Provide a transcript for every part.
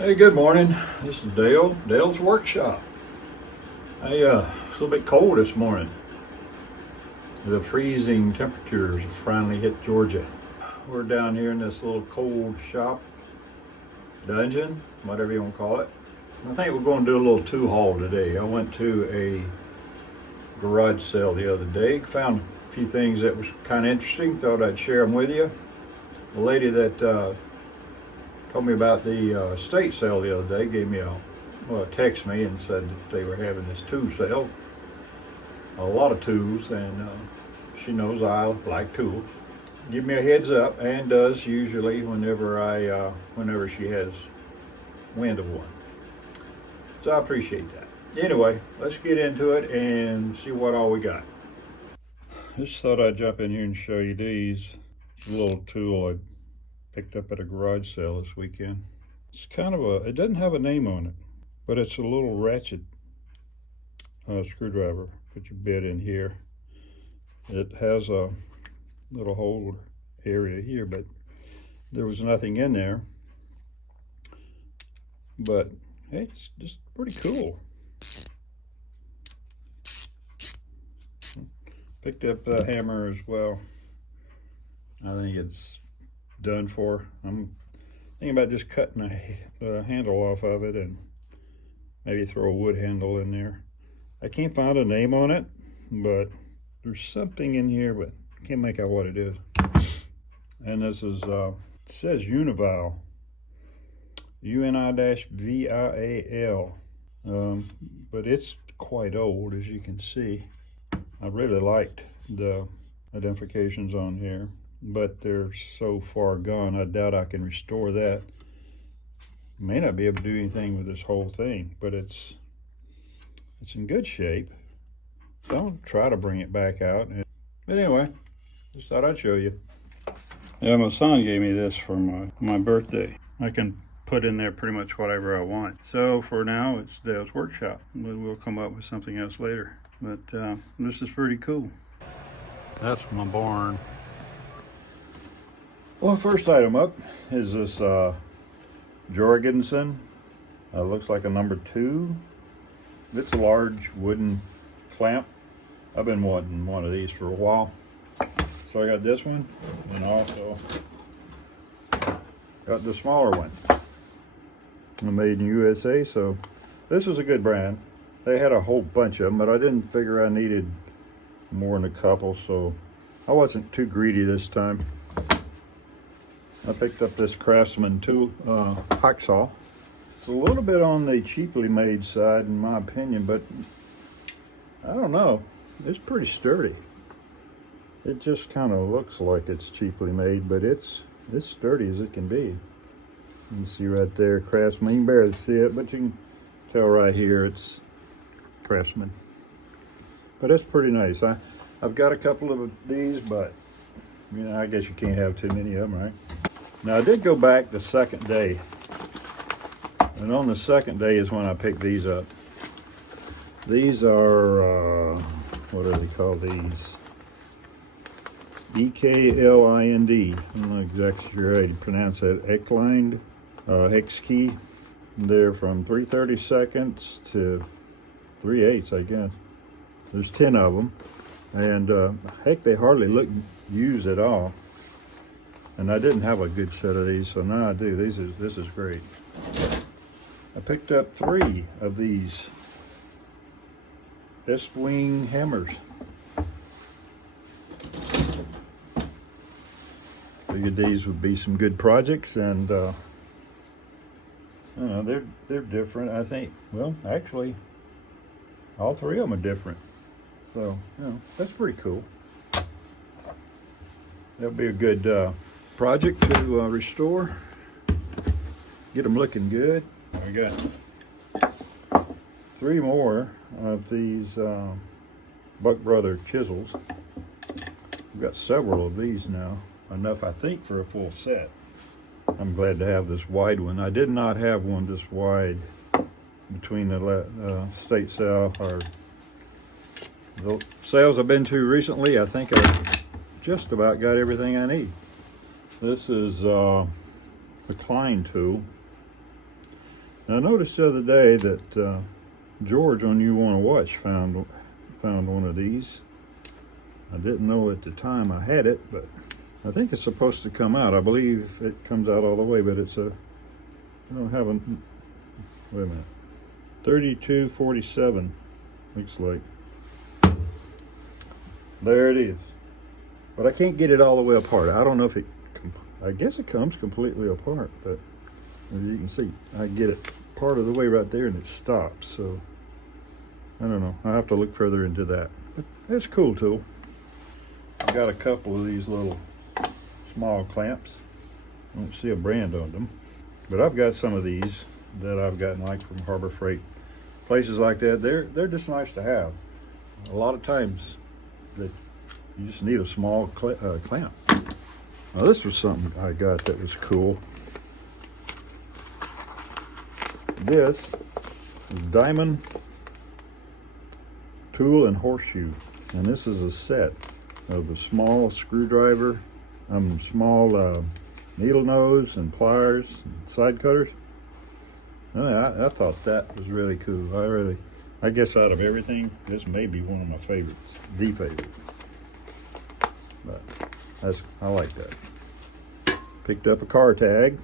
Hey, good morning. This is Dale's Workshop. It's a little bit cold this morning. The freezing temperatures have finally hit Georgia. We're down here in this little cold shop, dungeon, whatever you want to call it. I think we're going to do a little tool haul today. I went to a garage sale the other day, found a few things that was kind of interesting, thought I'd share them with you. The lady that told me about the estate sale the other day, gave me text me and said that they were having this tool sale. A lot of tools, and she knows I like tools. Give me a heads up, and does usually whenever she has wind of one. So I appreciate that. Anyway, let's get into it and see what all we got. Just thought I'd jump in here and show you these. It's a little tool I picked up at a garage sale this weekend. It's kind of it doesn't have a name on it, but it's a little ratchet screwdriver. Put your bit in here. It has a little hole area here, but there was nothing in there. But hey, it's just pretty cool. Picked up a hammer as well. I think it's done for. I'm thinking about just cutting the handle off of it and maybe throw a wood handle in there. I can't find a name on it, but there's something in here, but I can't make out what it is. And this is, it says Unival, UNI-VIAL, but it's quite old, as you can see. I really liked the identifications on here, but they're so far gone, I doubt I can restore that. May not be able to do anything with this whole thing, but it's in good shape. Don't try to bring it back out. But anyway, just thought I'd show you. Yeah, my son gave me this for my birthday. I can put in there pretty much whatever I want. So for now, it's Dale's Workshop. We'll come up with something else later. But this is pretty cool. That's my barn. Well, first item up is this Jorgensen. Looks like a number 2. It's a large wooden clamp. I've been wanting one of these for a while. So I got this one, and also got the smaller one. Made in USA, so this is a good brand. They had a whole bunch of them, but I didn't figure I needed more than a couple, so I wasn't too greedy this time. I picked up this Craftsman tool hacksaw. It's a little bit on the cheaply made side in my opinion, but I don't know. It's pretty sturdy. It just kind of looks like it's cheaply made, but it's sturdy as it can be. You can see right there, Craftsman. You can barely see it, but you can tell right here it's Craftsman. But it's pretty nice. I've got a couple of these, but you know, I guess you can't have too many of them, right? Now I did go back the second day, and on the second day is when I picked these up. These are, what are they called these? EKLIND. I'm not exactly sure how you pronounce that. Ecklind hex key. They're from 3/32 to 3/8, I guess. There's 10 of them, and heck, they hardly look used at all. And I didn't have a good set of these, so now I do. This is great. I picked up 3 of these Estwing hammers. Figured these would be some good projects, and they're different. I think. Well, actually, all 3 of them are different. So that's pretty cool. That'll be a good project to restore. Get them looking good. We got 3 more of these Buck Brother chisels. We've got several of these now. Enough, I think, for a full set. I'm glad to have this wide one. I did not have one this wide between the state sale or the sales I've been to recently. I think I just about got everything I need. This is a Klein tool. I noticed the other day that George on You Wanna Watch found one of these. I didn't know at the time I had it, but I think it's supposed to come out. I believe it comes out all the way, but it's a, I don't have a, wait a minute, 3247 looks like. There it is. But I can't get it all the way apart. I don't know if it, I guess it comes completely apart, but as you can see, I get it part of the way right there and it stops. So I don't know. I'll have to look further into that. But it's a cool tool. I've got a couple of these little small clamps. I don't see a brand on them. But I've got some of these that I've gotten like from Harbor Freight. Places like that, they're just nice to have. A lot of times that you just need a small clamp. Now this was something I got that was cool. This is Diamond Tool and Horseshoe, and this is a set of the small screwdriver, small needle nose and pliers and side cutters. I thought that was really cool. I guess out of everything, this may be one of my favorites, the favorite. But I like that. Picked up a car tag.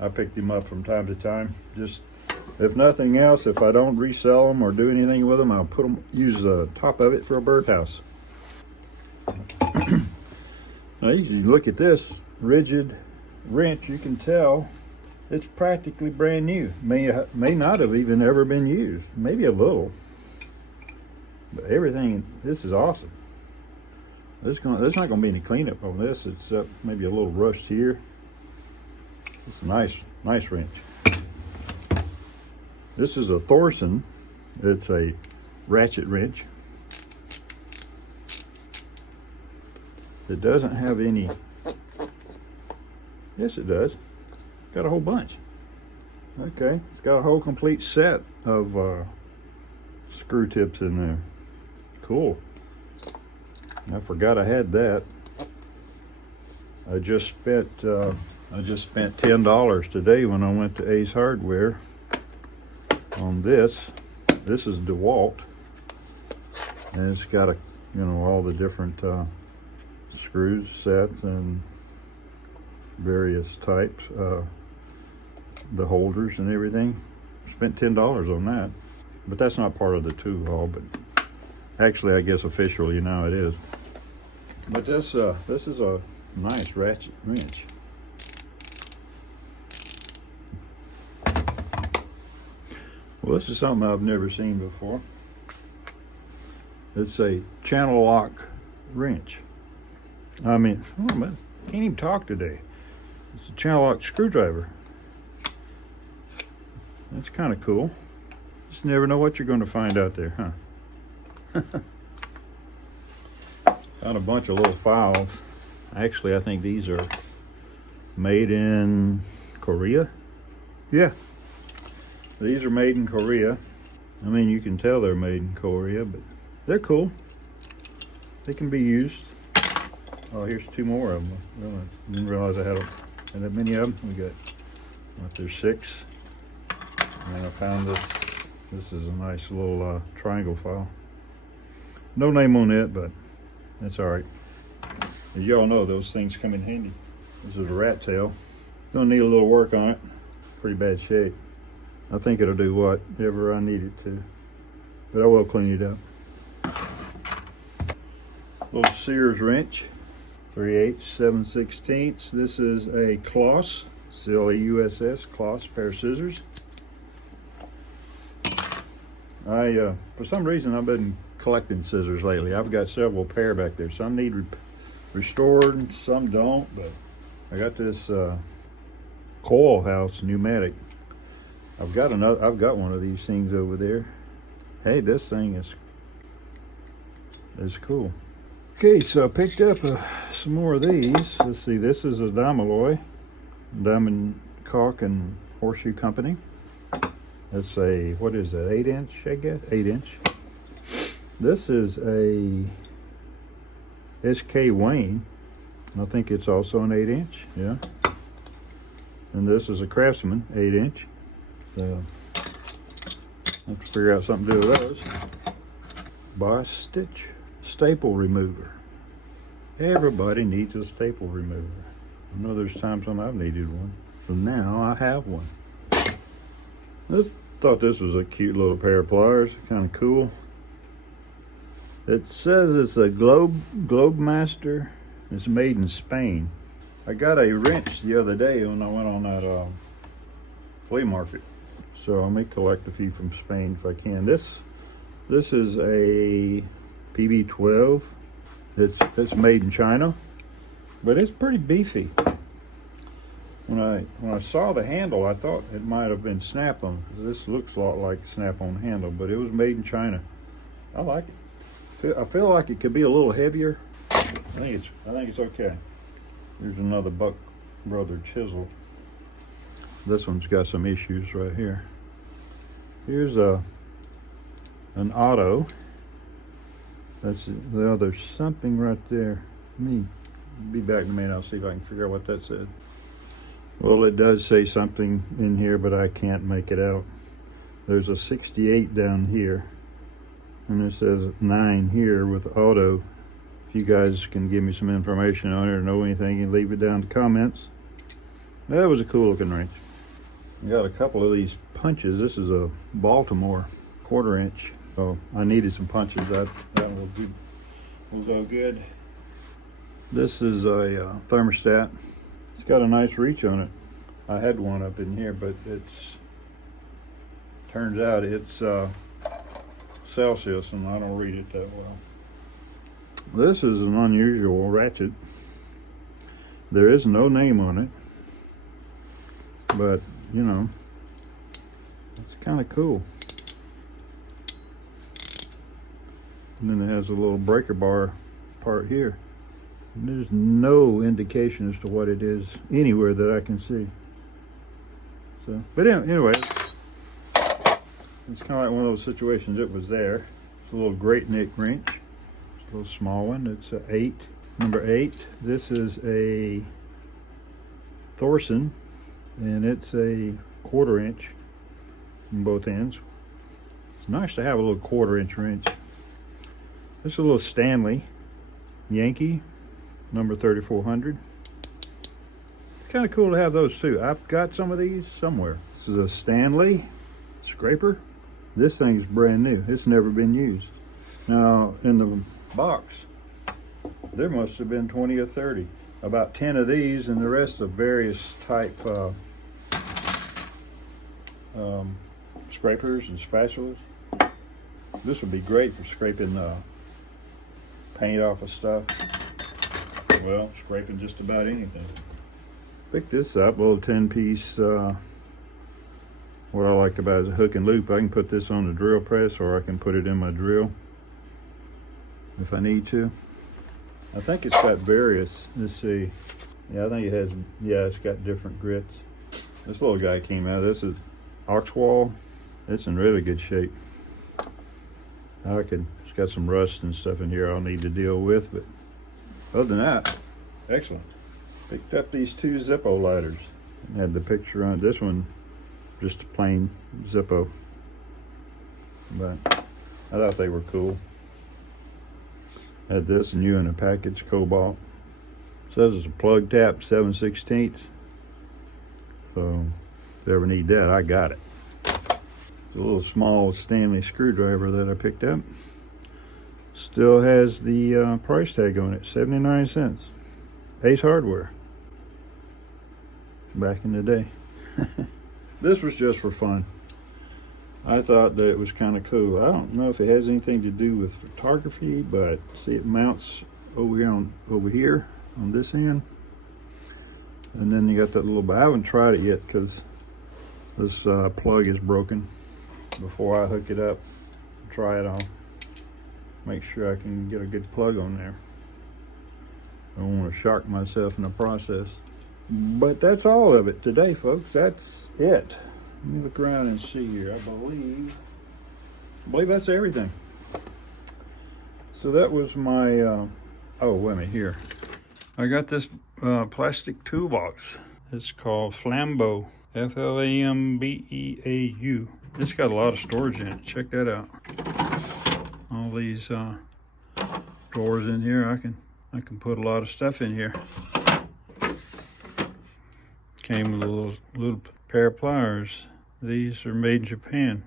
I picked them up from time to time. Just, if nothing else, if I don't resell them or do anything with them, I'll use the top of it for a birdhouse. Now you look at this rigid wrench, you can tell it's practically brand new. May not have even ever been used, maybe a little. But everything, this is awesome. There's not going to be any cleanup on this. It's maybe a little rushed here. It's a nice wrench. This is a Thorson. It's a ratchet wrench. It doesn't have any, yes it does. Got a whole bunch. Okay, it's got a whole complete set of screw tips in there. Cool. I forgot I had that. I just spent $10 today when I went to Ace Hardware on this. This is DeWalt, and it's got all the different screws, sets, and various types, the holders and everything. Spent $10 on that, but that's not part of the tool haul. But actually, I guess officially now it is. But this is a nice ratchet wrench. Well, this is something I've never seen before. It's a channel lock wrench. I mean, can't even talk today. It's a channel lock screwdriver. That's kind of cool. Just never know what you're going to find out there, huh? Found a bunch of little files. Actually, I think these are made in Korea. Yeah, these are made in Korea. I mean, you can tell they're made in Korea, but they're cool. They can be used. Oh, here's two more of them. I didn't realize I had that many of them. We got, there's 6. And I found this. This is a nice little triangle file. No name on it, but that's all right. As y'all know, those things come in handy. This is a rat tail. Gonna need a little work on it. Pretty bad shape. I think it'll do whatever I need it to, but I will clean it up. Little Sears wrench, 3/8, 7/16. This is a Claus, C-L-A-U-S-S, Claus pair of scissors. For some reason, I've been collecting scissors lately. I've got several pair back there. Some need restored, some don't, but I got this Coil House pneumatic. I've got one of these things over there. Hey, this thing is cool. Okay, so I picked up some more of these. Let's see, this is a Dimaloy, Diamond Caulk and Horseshoe Company. It's a, what is that, 8-inch, I guess? 8-inch. This is a SK Wayne. I think it's also an 8-inch, yeah. And this is a Craftsman 8-inch. Have to figure out something to do with those. Boss Stitch staple remover. Everybody needs a staple remover. I know there's times when I've needed one. So now I have one. Thought this was a cute little pair of pliers. Kind of cool. It says it's a Globemaster. It's made in Spain. I got a wrench the other day when I went on that flea market. So I may collect a few from Spain if I can. This is a PB12. It's made in China, but it's pretty beefy. When I saw the handle, I thought it might have been Snap-on. This looks a lot like Snap-on handle, but it was made in China. I like it. I feel like it could be a little heavier. I think it's okay. Here's another Buck Brother chisel. This one's got some issues right here. Here's an auto. There's something right there. Let me be back in a minute. I'll see if I can figure out what that said. Well, it does say something in here, but I can't make it out. There's a 68 down here, and it says 9 here with auto. If you guys can give me some information on it or know anything, you can leave it down in the comments. That was a cool looking wrench. I got a couple of these punches. This is a Baltimore 1/4 inch. So I needed some punches. That will go good. This is a thermostat. It's got a nice reach on it. I had one up in here, but turns out it's Celsius, and I don't read it that well. This is an unusual ratchet. There is no name on it, but you know, it's kind of cool. And then it has a little breaker bar part here. And there's no indication as to what it is anywhere that I can see. So, but anyway, it's kind of like one of those situations. It was there. It's a little Great Neck wrench. It's a little small one. It's a number 8. This is a Thorson, and it's a 1/4 inch on both ends. It's nice to have a little 1/4 inch wrench. This is a little Stanley Yankee, number 3400. It's kind of cool to have those too. I've got some of these somewhere. This is a Stanley scraper. This thing's brand new. It's never been used. Now, in the box, there must have been 20 or 30. About 10 of these, and the rest of various type scrapers and spatulas. This would be great for scraping paint off of stuff. Well, scraping just about anything. Pick this up, little 10-piece. What I like about it is a hook and loop. I can put this on the drill press, or I can put it in my drill if I need to. I think it's got various. Let's see. Yeah, I think it has. Yeah, it's got different grits. This little guy came out. This is Oxwall. It's in really good shape. It's got some rust and stuff in here I'll need to deal with, but other than that, excellent. Picked up these 2 Zippo lighters. Had the picture on this one, just a plain Zippo, but I thought they were cool. Had this new in a package, Cobalt. Says it's a plug tab 7/16. So if you ever need that, I got it. It's a little small Stanley screwdriver that I picked up. Still has the price tag on it, 79 cents. Ace Hardware. Back in the day. This was just for fun. I thought that it was kind of cool. I don't know if it has anything to do with photography, but see, it mounts over here on this end, and then you got that little. I haven't tried it yet because this plug is broken. Before I hook it up, try it on. Make sure I can get a good plug on there. I don't want to shock myself in the process. But that's all of it today, folks. That's it. Let me look around and see here. I believe that's everything. So that was my, oh, wait a minute, here. I got this plastic toolbox. It's called Flambeau, Flambeau. It's got a lot of storage in it. Check that out. All these drawers in here. I can put a lot of stuff in here. Came with a little pair of pliers. These are made in Japan.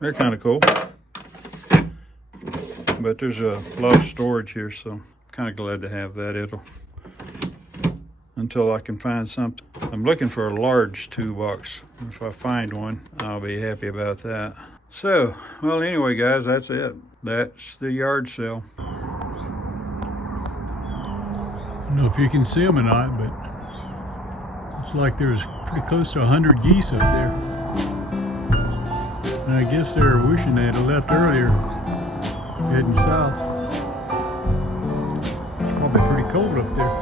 They're kind of cool. But there's a lot of storage here, so I'm kind of glad to have that. Until I can find something. I'm looking for a large toolbox. If I find one, I'll be happy about that. So, well, anyway, guys, that's it. That's the yard sale. I don't know if you can see them or not, but it's like there's pretty close to 100 geese up there. And I guess they're wishing they had left earlier, heading south. It's probably pretty cold up there.